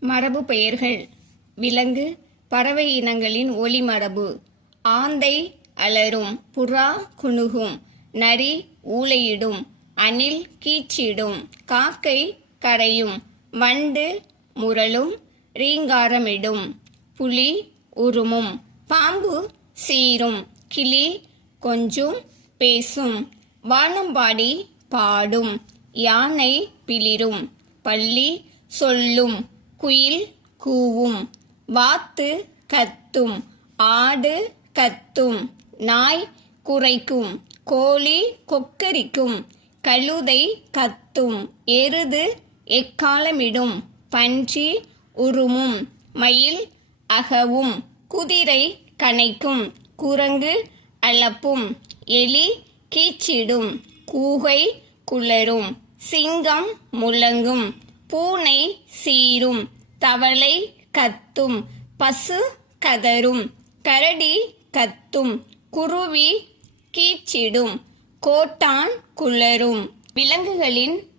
மரபு பெயர்கள். விலங்கு, பறவை இனங்களின் ஒலி மரபு. ஆந்தை அலறும், புறா குணுகும், நரி ஊளையிடும், அணில் கீச்சிடும், காக்கை கரையும், வண்டு முரளும், ரீங்காரமிடும், புலி உருமும், பாம்பு சீரும், கிளி கொஞ்சும் பேசும், வானம்பாடி பாடும், யானை பிளிரும், பல்லி சொல்லும், குயில் கூவும், வாத்து கத்தும், ஆடு கத்தும், நாய் குரைக்கும், கோழி கொக்கரிக்கும், கழுதை கத்தும், எருது எக்காலமிடும், பன்றி உருமும், மயில் அகவும், குதிரை கனைக்கும், குரங்கு அலப்பும், எலி கீச்சிடும், கூகை குளரும், சிங்கம் முழங்கும், பூனை சீரும், தவளை கத்தும், பசு கதரும், கரடி கத்தும், குருவி கீச்சிடும், கோட்டான் குளரும். விலங்குகளின்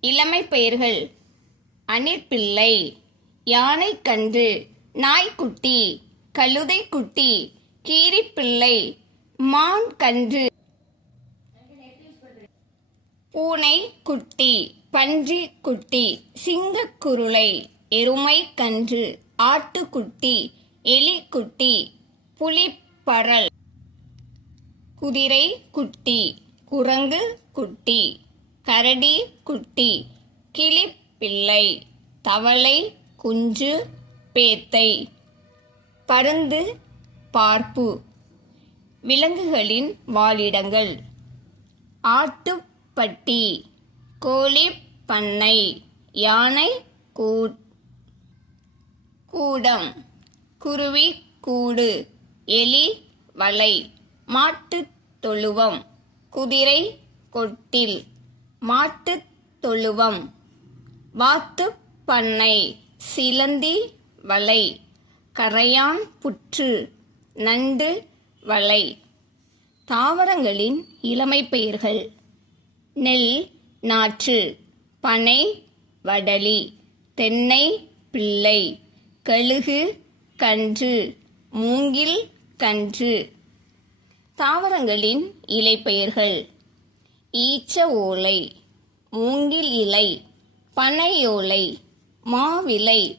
இளமை பெயர்கள். அணிற்பிள்ளை, யானைக்கன்று, நாய்க்குட்டி, கழுதைக்குட்டி, கீரிப்பிள்ளை, மான் கன்று, பூனை குட்டி, பன்றி குட்டி, சிங்கக்குருளை, எருமை கன்று, ஆட்டுக்குட்டி, எலிக்குட்டி, புலிப்பறல், குதிரை குட்டி, குரங்கு குட்டி, கரடி குட்டி, கிளிப்பிள்ளை, தவளை குஞ்சு, பேத்தை. பருந்து பார்ப்பு. விலங்குகளின் வாழிடங்கள். ஆட்டுப்பட்டி, கோழி பண்ணை, யானை கூடம், குருவி கூடு, எலி வலை, மாட்டுத் தொழுவம், குதிரை கொட்டில், மாட்டுத் தொழுவம், வாத்துப் பண்ணை, சிலந்தி வலை, கரையான் புற்று, நண்டு வலை. தாவரங்களின் இளமை பெயர்கள். நெல் நாற்று, பனை வடலி, தென்னை பிள்ளை, கழுகு கன்று, மூங்கில் கன்று. தாவரங்களின் இலைப்பெயர்கள். ஈச்ச ஓலை, மூங்கில் இலை, பனையோலை, மாவிலை,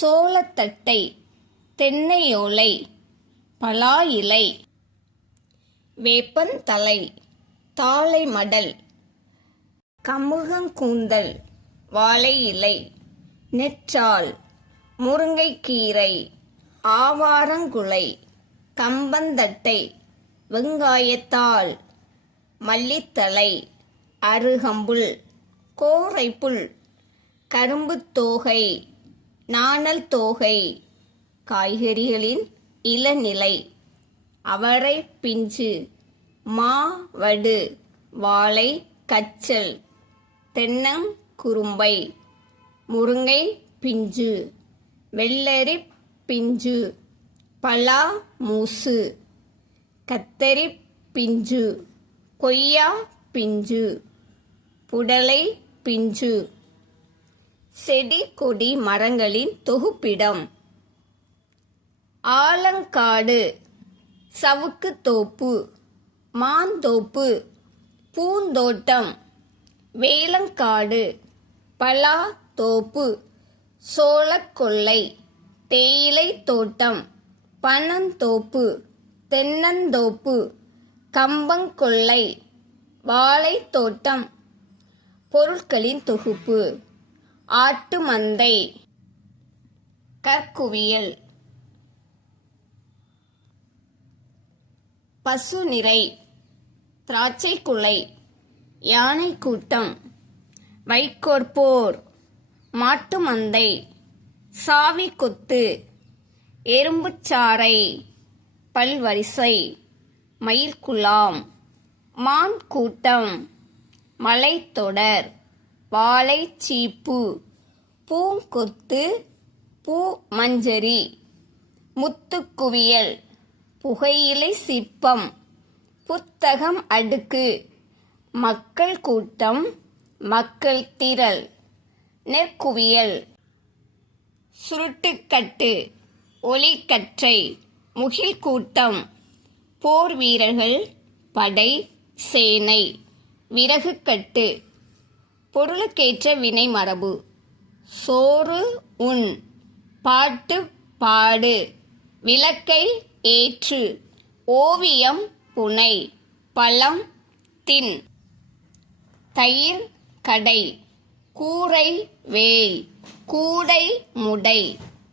சோளத்தட்டை, தென்னையோலை, பலா இலை, வேப்பந்தலை, தாழை மடல், கமுகங்கூந்தல், வாழை இலை, நெற்றாள், முருங்கைக்கீரை, ஆவாரங்குலை, கம்பந்தட்டை, வெங்காயத்தாள், மல்லித்தலை, அருகம்புல், கோரைப்புல், கரும்புத்தோகை, நாணல் தோகை. காய்கறிகளின் இளநிலை. அவரை பிஞ்சு, மாவடு, வாழை கச்சல், தென்னங்குரும்பை, முருங்கை பிஞ்சு, வெள்ளரி பிஞ்சு, பலா மூசு, கத்தரி பிஞ்சு, கொய்யா பிஞ்சு, புடலை பிஞ்சு. செடி கொடி மரங்களின் தொகுப்பிடம். ஆலங்காடு, சவுக்குத்தோப்பு, மாந்தோப்பு, பூந்தோட்டம், வேலங்காடு, பலா தோப்பு, சோளக்கொல்லை, தேயிலை தோட்டம், பனந்தோப்பு, தென்னந்தோப்பு, கம்பங்கொல்லை, வாழைத்தோட்டம். பொருட்களின் தொகுப்பு. ஆட்டு மந்தை, கற்குவியல், பசுநிரை, திராட்சை குலை, யானை கூட்டம், வைக்கோற்போர், மாட்டு மந்தை, சாவி கொத்து, எறும்புச்சாறை, பல்வரிசை, மயில்குலாம், மான் கூட்டம், மலைத்தொடர், வாழைச்சீப்பு, பூங்கொத்து, பூ மஞ்சரி, முத்துக்குவியல், புகையிலை சிப்பம், புத்தகம் அடுக்கு, மக்கள் கூட்டம், மக்கள் திரள், நெற்குவியல். சுருட்டுக்கட்டு, ஒலிக்கற்றை, முகில்கூட்டம், போர் வீரர்கள், படை, சேனை. விறகுக்கட்டு, பொருளுக்கேற்ற வினை மரபு. சோறு உண், பாட்டு பாடு, விளக்கை ஏற்று, ஓவியம் புனை, பழம் தின். தயிர் கடை, கூரை வேய், கூடை முடை,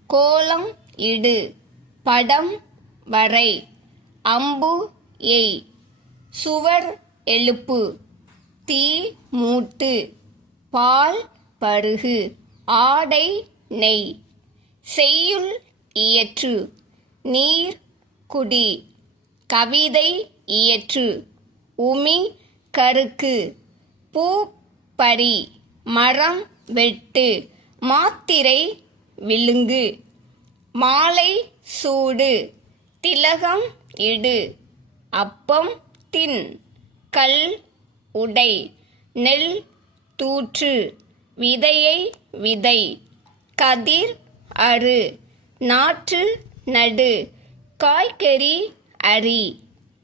கோலம் இடு, படம் வரை, அம்பு எய், சுவர் எழுப்பு, தீ மூட்டு, பால் பருகு, ஆடை நெய். செய்யுள் இயற்று, நீர் குடி, கவிதை இயற்று, உமி கருக்கு, பூ பறி, மரம் வெட்டு, மாத்திரை விழுங்கு, மாலை சூடு, திலகம் இடு, அப்பம் தின், கல் உடை, நெல் தூற்று, விதையை விதை, கதிர் அறு, நாற்று நடு, காய்கறி அரி,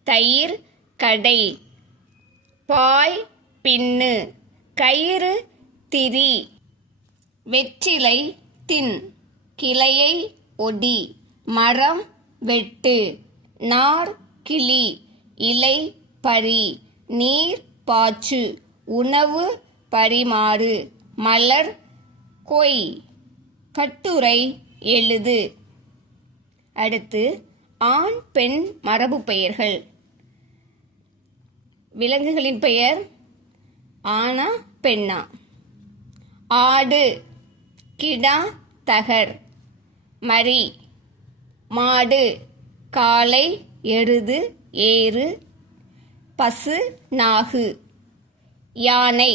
தயிர் கடை, பாய் பின்னு, கயிறு திரி. வெற்றிலை தின், கிளையை ஒடி, மரம் வெட்டு, நார் கிளி, இலை பறி, நீர் பாய்ச்சு, உணவு பரிமாறு, மலர் கொய். கட்டுரை எழுது. அடுத்து ஆண் பெண் மரபு பெயர்கள். விலங்குகளின் பெயர் ஆனா பெண்ணா. ஆடு, கிடா தகர், மரி. மாடு, காளை, எருது, ஏறு, பசு, நாகு. யானை,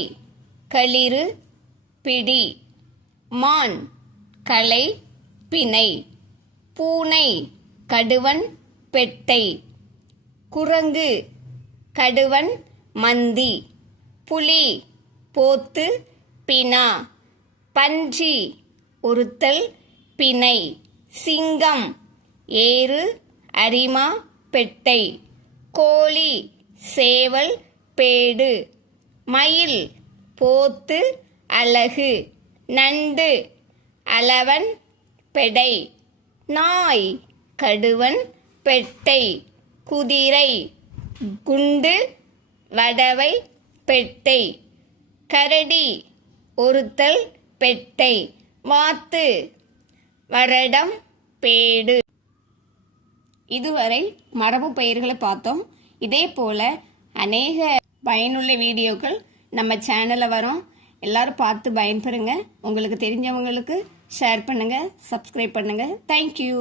களிறு, பிடி. மான், களை, பிணை. பூனை, கடுவன், பெட்டை. குரங்கு, கடுவன், மந்தி. புலி, போத்து, பினா. பன்றி, ஒருத்தல், பிணை. சிங்கம், ஏறு, அரிமா, பெட்டை. கோழி, சேவல், பேடு. மயில், போத்து, அலகு. நண்டு, அளவன், பெடை. நாய், கடுவன், பெட்டை. குதிரை, குண்டு, வடவை, பெட்டை. கரடி, ஒருத்தல், பெட்டை. வாத்து, வருடம், பேடு. இதுவரை மரபு பெயர்களை பார்த்தோம். இதே போல அநேக பயனுள்ள வீடியோக்கள் நம்ம சேனலில் வரும். எல்லாரும் பார்த்து பயன்பெறுங்க. உங்களுக்கு தெரிஞ்சவங்களுக்கு ஷேர் பண்ணுங்கள், சப்ஸ்கிரைப் பண்ணுங்கள். தேங்க்யூ.